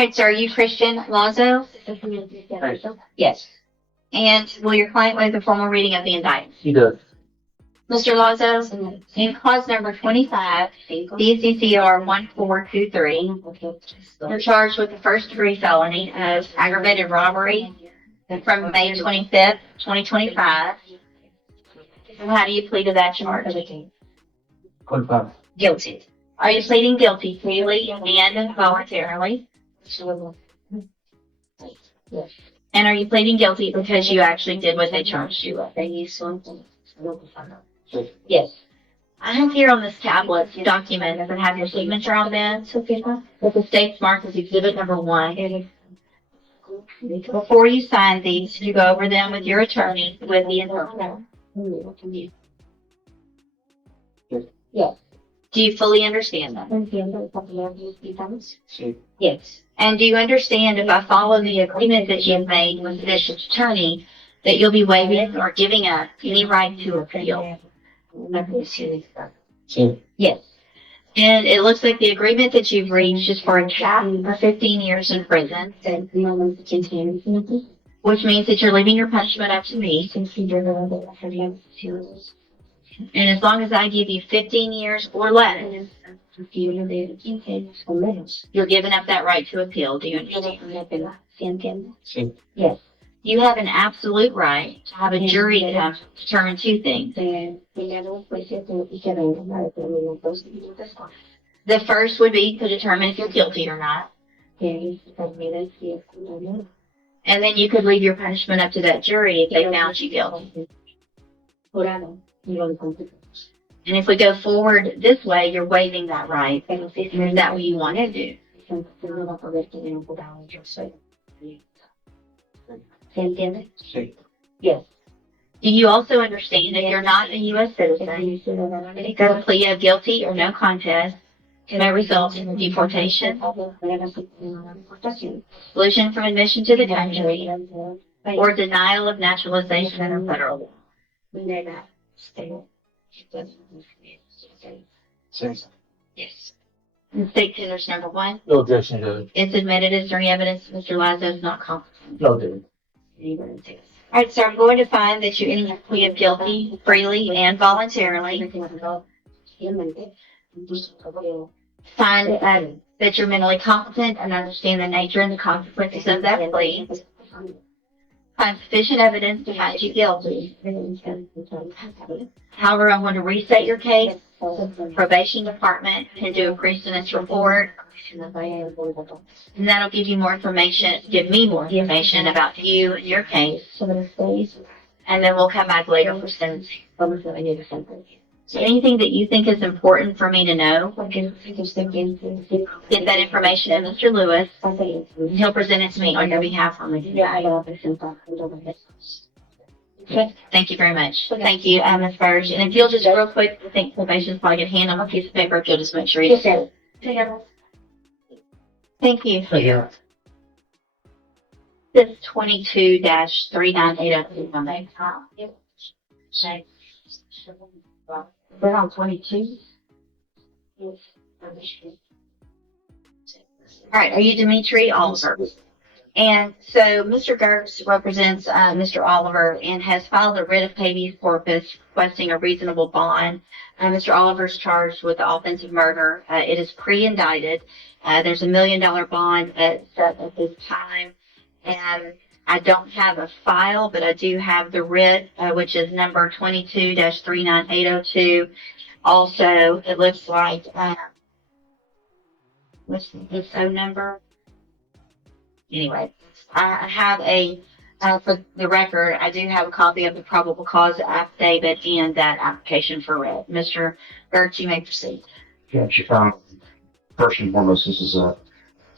right, sir, are you Christian Lazo? Yes. And will your client waive the formal reading of the indictment? He does. Mr. Lazo, in clause number 25, DCCR 1423, you're charged with the first degree felony of aggravated robbery from May 25th, 2025. How do you plead to that charge? 25. Guilty. Are you pleading guilty freely and voluntarily? And are you pleading guilty because you actually did what they charged you with? Yes. I have here on this tablet documents that have your signature on them. With the state's marked as exhibit number 1. Before you sign these, you go over them with your attorney with the interpreter. Yes. Do you fully understand that? Yes. And do you understand if I follow the agreement that you've made with the district attorney that you'll be waiving or giving up any right to appeal? Yes. And it looks like the agreement that you've reached is for a cap of 15 years in prison, which means that you're leaving your punishment up to me. And as long as I give you 15 years or less, you're giving up that right to appeal. Do you understand? Yes. You have an absolute right to have a jury determine 2 things. The first would be to determine if you're guilty or not. And then you could leave your punishment up to that jury if they found you guilty. And if we go forward this way, you're waiving that right. Is that what you want to do? Yes. Do you also understand that you're not a U.S. citizen? The plea of guilty or no contest may result in deportation, exclusion from admission to the country, or denial of naturalization under federal law. Yes. State tenders number 1. No objection, Judge. It's admitted. Is there any evidence Mr. Lazo is not competent? No, Judge. All right, so I'm going to find that you enter your plea of guilty freely and voluntarily. Find that you're mentally competent and understand the nature and the consequences of that plea. Find sufficient evidence to find you guilty. However, I'm going to reset your case. The probation department can do a pre-sentence report. And that'll give you more information, give me more information about you and your case. And then we'll come back later for sentencing. So anything that you think is important for me to know, get that information to Mr. Lewis. He'll present it to me on your behalf on the Okay. Thank you very much. Thank you, Ms. Burge. And if you'll just real quick, I think probation's probably going to hand on a piece of paper if you'll just make sure you do. Thank you. This is 22-39802. We're on 22. All right. Are you Dimitri Oliver? And so Mr. Gertz represents Mr. Oliver and has filed a writ of habeas corpus requesting a reasonable bond. Mr. Oliver's charged with the offense of murder. It is pre-indicted. There's $1 million bond set at this time. And I don't have a file, but I do have the writ, which is number 22-39802. Also, it looks like, what's the SO number? Anyway, I have for the record, I do have a copy of the probable cause affidavit and that application for writ. Mr. Gertz, you may proceed. Yeah, she found, first and foremost, this is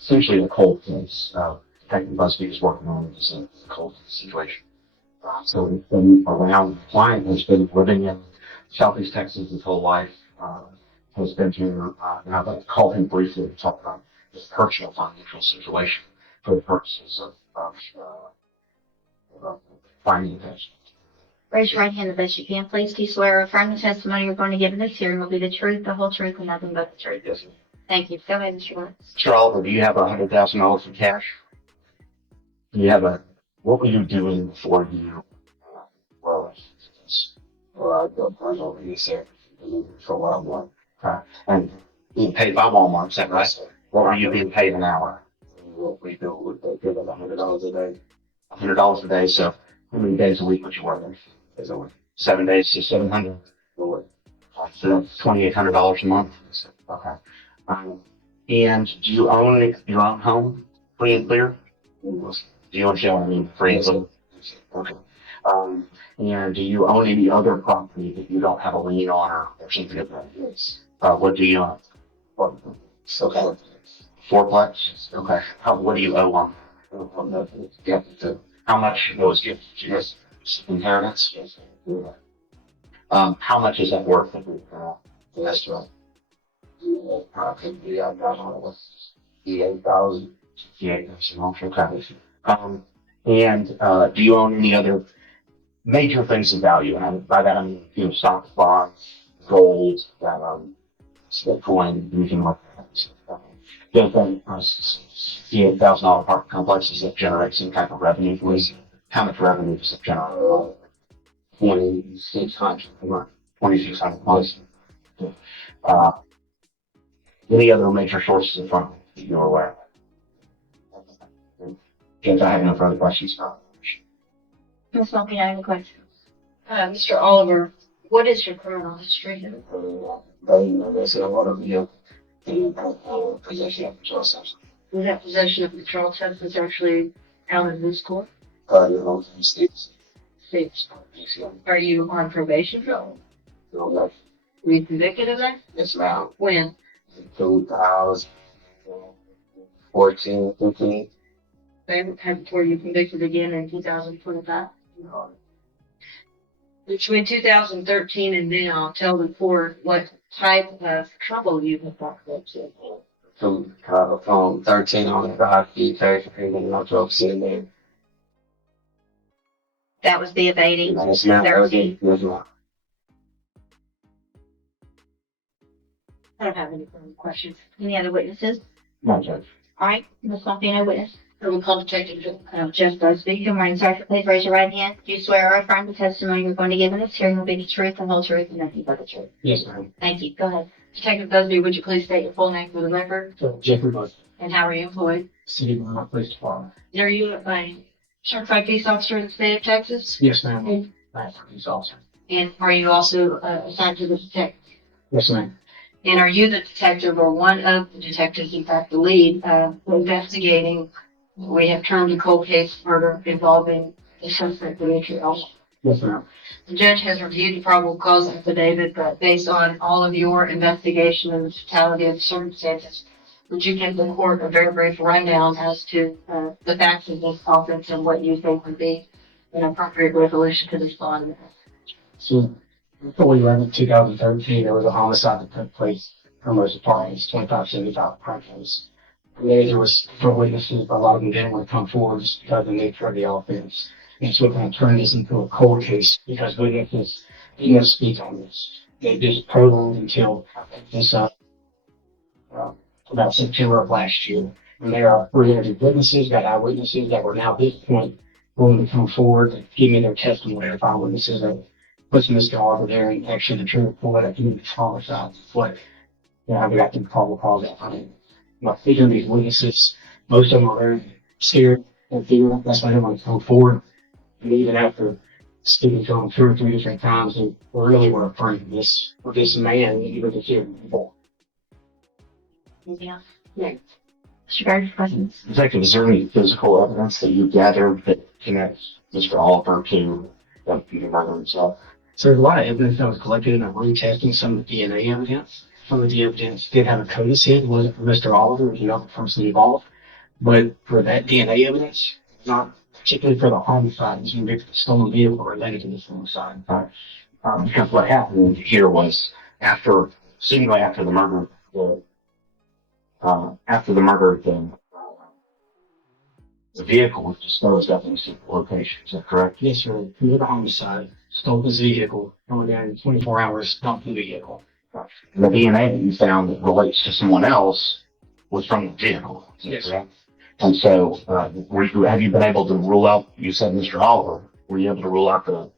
essentially a cold case. Detective Busby is working on this a cold situation. So we've been around, the client has been living in Southeast Texas his whole life, has been here, and I've called him briefly to talk about his personal financial situation for the purposes of finding this. Raise your right hand the best you can, please. Do you swear or affirm the testimony you're going to give in this hearing will be the truth, the whole truth, and nothing but the truth? Yes, sir. Thank you. Go ahead, Mr. Lawrence. Mr. Oliver, do you have $100,000 in cash? Do you have what were you doing before you, well, I got one over here, sir, for what I want. Okay. And being paid by Walmart, is that right? What were you being paid an hour? What we do with give them $100 a day. $100 a day, so how many days a week would you work? 7 days, so 700. So that's $2,800 a month. Okay. And do you own your own home, free and clear? Do you understand what I mean, free and clear? Okay. And do you own any other property that you don't have a lien on or something like that? Yes. What do you own? Okay. Fourplex? Okay. What do you owe on? How much was given to you? Inheritance? Yes. How much is that worth? That's right. Probably about 8,000. Okay. And do you own any other major things of value? And by that I mean, stocks, bonds, gold, Bitcoin, anything like that. The other thing, the $8,000 apartment complexes that generate some type of revenue for us. How much revenue does it generate? 2,600 a month. 2,600 months. Any other major sources of funding that you're aware of? James, I have no further questions. Ms. Mulkey, I have a question. Mr. Oliver, what is your criminal history? There's a lot of possession of control substance. Was that possession of controlled substance actually out in this court? States. States. Are you on probation? No. Were you convicted of that? Yes, ma'am. When? 2014, 15. Were you convicted again in 2025? Between 2013 and now, tell the court what type of trouble you have got into. From 13 on the drive, 33, and no drugs in there. That was the evading. Yes, ma'am. 13. Yes, ma'am. I don't have any further questions. Any other witnesses? No, Judge. All right, Ms. Mulkey, no witness. I will call Detective Jeff Busby. Good morning, sir. Please raise your right hand. Do you swear or affirm the testimony you're going to give in this hearing will be the truth, the whole truth, and nothing but the truth? Yes, ma'am. Thank you. Go ahead. Detective Busby, would you please state your full name for the record? Jeffrey Busby, And how are you employed? City of Lamar Police Department. Are you a certified peace officer in the state of Texas? Yes, ma'am. Police officer. And are you also assigned to the detective? Yes, ma'am. And are you the detective or one of the detectives, in fact, the lead, investigating, we have termed a cold case murder involving the suspect Dimitri Elmer? Yes, ma'am. The judge has reviewed the probable cause affidavit, but based on all of your investigation and the totality of the circumstances, would you give the court a very brief rundown as to the facts of this offense and what you think would be an appropriate resolution to this bond? So, February 11th, 2013, there was a homicide that took place from those apartments, 2575 Primrose. There was 4 witnesses, but a lot of them didn't want to come forward just because of the nature of the offense. And so we're going to turn this into a cold case because witnesses didn't speak on this. They just prolonged until this, about September of last year. And there are 300 witnesses, got eyewitnesses that were now at this point willing to come forward and give me their testimony if eyewitnesses that puts Mr. Oliver there and actually the truth for what I do in the homicide. What, I got to probable cause that time. But speaking of these witnesses, most of them are very scared and fear. That's why they want to come forward. And even after speaking to them 2 or 3 different times, they really were afraid of this man, even the fear people. Anything else? Yeah. Mr. Gardner, questions? Detective, is there any physical evidence that you gathered that connects Mr. Oliver to the murder himself? So there's a lot of evidence that was collected and I'm retesting some of the DNA evidence. Some of the evidence did have a CODIS hit. It wasn't from Mr. Oliver, it was another person involved. But for that DNA evidence, not particularly for the homicide, it's going to be for the stolen vehicle related to this homicide. Because what happened here was seemingly after the murder, the vehicle was disposed of in a secret location. Is that correct? Yes, sir. Committed a homicide, stole his vehicle, and within 24 hours, dumped the vehicle. The DNA that you found that relates to someone else was from the vehicle. Is that Yes. correct? And so, have you been able to rule out, you said Mr. Oliver, were you able to rule out the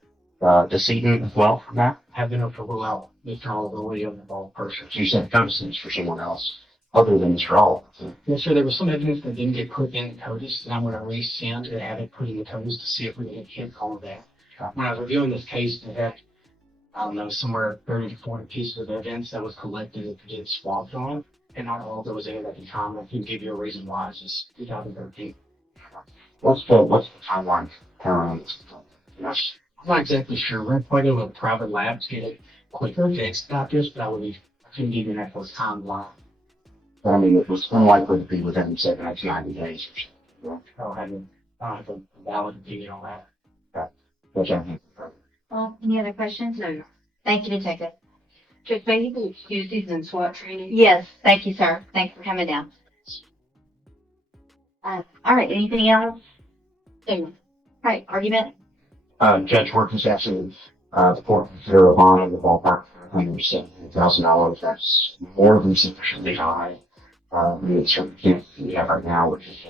decedent as well from that? Have been able to rule out Mr. Oliver or the other involved persons. You said codicils for someone else other than Mr. Oliver. Yes, sir. There was some evidence that didn't get put in the CODIS, and I'm going to resend to have it put in the CODIS to see if we can hit all of that. When I was reviewing this case, they had, I don't know, somewhere 30 to 40 pieces of evidence that was collected that could get swapped on, and not all of there was any at the time. I can give you a reason why. It's just 2013. What's the timeline around this? I'm not exactly sure. We're probably going to a private lab to get it quicker to expedite this, but I couldn't give you an actual timeline. I mean, it was unlikely to be within 7 to 90 days or something. I don't have a valid opinion on that. Which I think. Well, any other questions? No. Thank you, Detective. Judge, may you excuse these in SWAT training? Yes, thank you, sir. Thanks for coming down. All right, anything else? All right, argument? Judge Workins asking the court to consider a bond in the ballpark of $170,000. That's more than sufficiently high. The circumstances we have right now, which is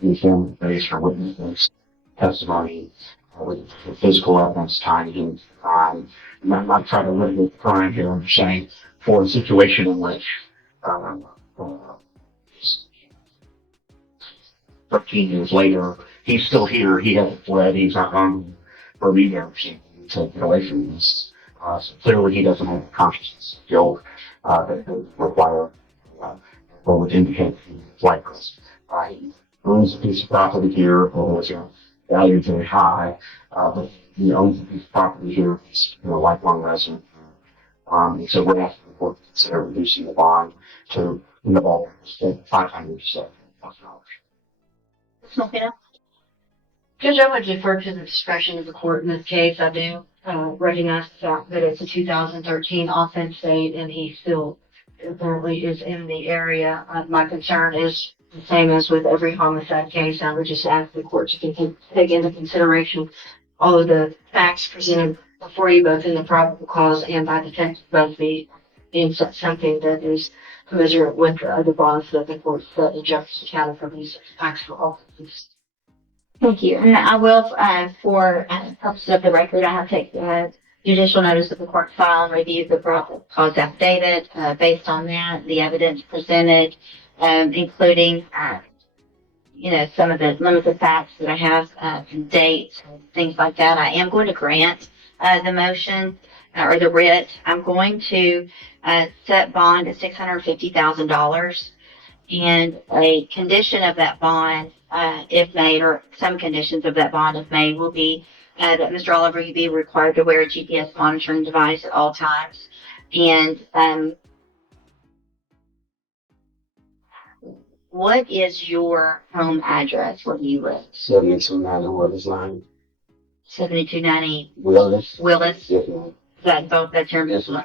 informant based or witness testimony with physical evidence tying him to the crime. I'm not trying to limit the crime here. I'm just saying for a situation in which 13 years later, he's still here. He hasn't fled. He's not gone for either to get away from this. So clearly, he doesn't have consciousness of guilt that would require or would indicate his likeness. He owns a piece of property here, or is valued very high, but he owns a piece of property here. He's a lifelong resident. And so we're asking the court to consider reducing the bond to in the ballpark of $500,000 to $700,000. Smoking up? Judge, I would defer to the discretion of the court in this case. I do recognize the fact that it's a 2013 offense date and he still apparently is in the area. My concern is the same as with every homicide case. I would just ask the court to take into consideration all of the facts presented before you, both in the probable cause and by Detective Busby, being something that is commensurate with the other bonds that the court set in Jefferson County for these actual offenses. Thank you. And I will, for purposes of the record, I have taken judicial notice of the court file and reviewed the probable cause affidavit. Based on that, the evidence presented, including, some of the limited facts that I have, dates, things like that. I am going to grant the motion or the writ. I'm going to set bond at $650,000, and a condition of that bond, if made, or some conditions of that bond, if made, will be that Mr. Oliver, you be required to wear a GPS monitoring device at all times. And what is your home address where you live? 7290 Willis Line. 7290 Willis. Willis. Yes, ma'am. That's your Yes, ma'am.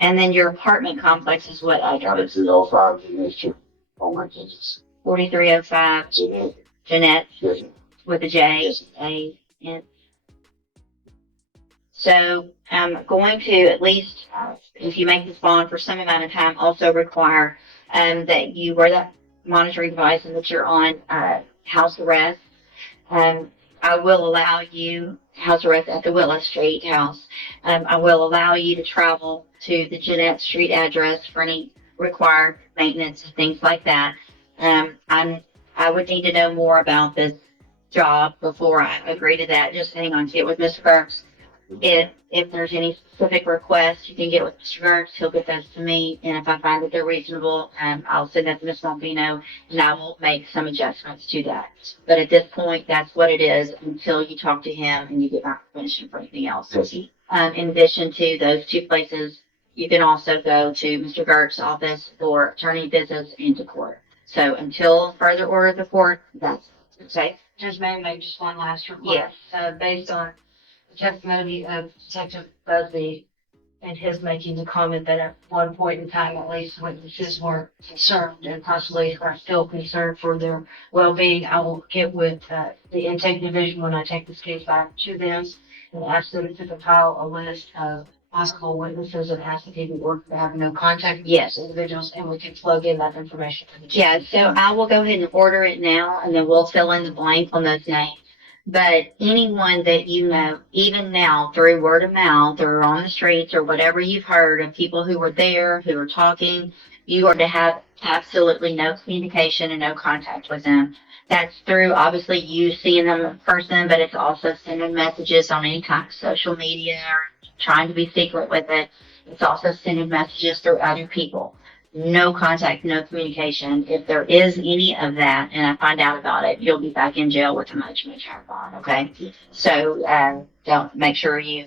And then your apartment complex is what address? 4305 Jeanette Street. Oh my goodness. 4305 Jeanette. Jeanette Yes, ma'am. with a J. Yes. A-N. So I'm going to at least, if you make this bond for some amount of time, also require that you wear that monitoring device and that you're on house arrest. I will allow you house arrest at the Willis Street house. I will allow you to travel to the Jeanette Street address for any required maintenance and things like that. I would need to know more about this job before I agree to that. Just hang on to it with Mr. Burks. If there's any specific requests, you can get with Mr. Burks. He'll get those to me, and if I find that they're reasonable, I'll send that to Ms. Montino, and I will make some adjustments to that. But at this point, that's what it is until you talk to him and you get my permission for anything else. Yes. In addition to those two places, you can also go to Mr. Burks' office for attorney visits and to court. So until further order of the court, that's safe. Judge, may I make just one last request? Yes. Based on the testimony of Detective Busby and his making the comment that at one point in time, at least, witnesses were concerned and possibly are still concerned for their well-being, I will get with the intake division when I take this case back to them and ask them to compile a list of ask all witnesses and ask the people who work to have no contact with Yes. those individuals, and we can plug in that information. for the Yeah, so I will go ahead and order it now, and then we'll fill in the blank on those names. But anyone that you know, even now through word of mouth or on the streets or whatever you've heard of people who were there, who were talking, you are to have absolutely no communication and no contact with them. That's through obviously you seeing them in person, but it's also sending messages on any kind of social media or trying to be secret with it. It's also sending messages through other people. No contact, no communication. If there is any of that and I find out about it, you'll be back in jail with a much higher bond, okay? So, don't make sure you